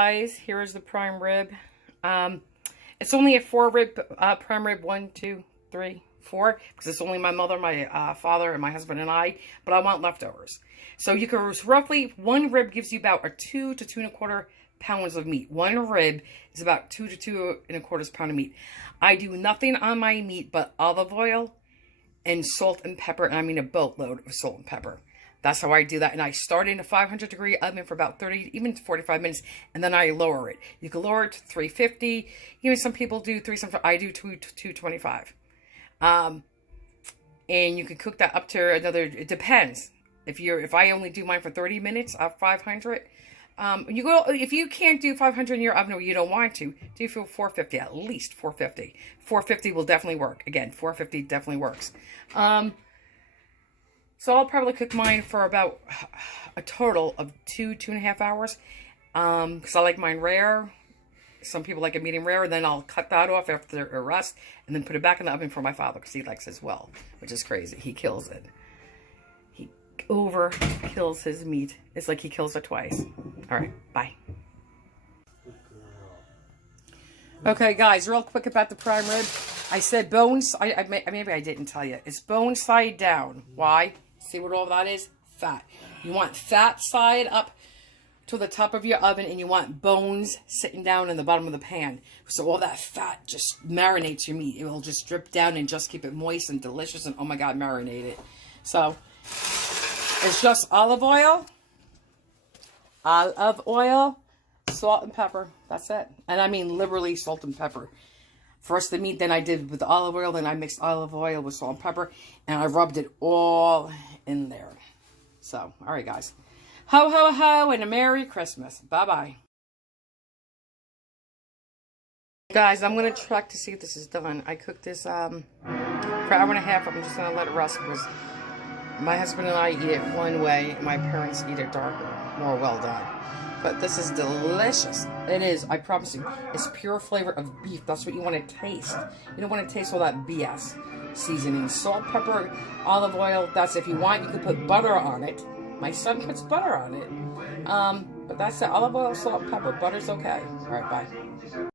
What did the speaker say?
Guys, here is the prime rib. It's only a 4-rib prime rib, 1, 2, 3, 4, because it's only my mother, my father, and my husband and I, but I want leftovers. So you can roughly, 1 rib gives you about a 2 to 2 1/4 pounds of meat. 1 rib is about 2 to 2 1/4 pounds of meat. I do nothing on my meat but olive oil and salt and pepper, and I mean a boatload of salt and pepper. That's how I do that. And I start in a 500-degree oven for about 30, even 45 minutes, and then I lower it. You can lower it to 350. You know, some people do 375. I do 225. And you can cook that up to another, it depends. If I only do mine for 30 minutes at 500, if you can't do 500 in your oven or you don't want to, do for 450, at least 450. 450 will definitely work. Again, 450 definitely works. So I'll probably cook mine for about a total of 2.5 hours. Because I like mine rare. Some people like it medium rare. Then I'll cut that off after it rusts and then put it back in the oven for my father because he likes it as well, which is crazy. He kills it. He over kills his meat. It's like he kills it twice. All right, bye. Okay, guys, real quick about the prime rib. I said bones. Maybe I didn't tell you. It's bone side down. Why? See what all that is? Fat. You want fat side up to the top of your oven, and you want bones sitting down in the bottom of the pan. So all that fat just marinates your meat. It will just drip down and just keep it moist and delicious, and oh my God, marinate it. So it's just olive oil, salt and pepper. That's it. And I mean literally salt and pepper. First the meat, then I did with the olive oil, then I mixed olive oil with salt and pepper, and I rubbed it all in there. So, all right, guys. Ho, ho, ho, and a Merry Christmas. Bye-bye. Guys, I'm going to check to see if this is done. I cooked this for an hour and a half. I'm just going to let it rest because my husband and I eat it one way, and my parents eat it darker, more well done. But this is delicious. It is, I promise you. It's pure flavor of beef. That's what you want to taste. You don't want to taste all that BS. Seasoning, salt, pepper, olive oil. That's if you want. You can put butter on it. My son puts butter on it. But that's it. Olive oil, salt, pepper. Butter's okay. All right, bye.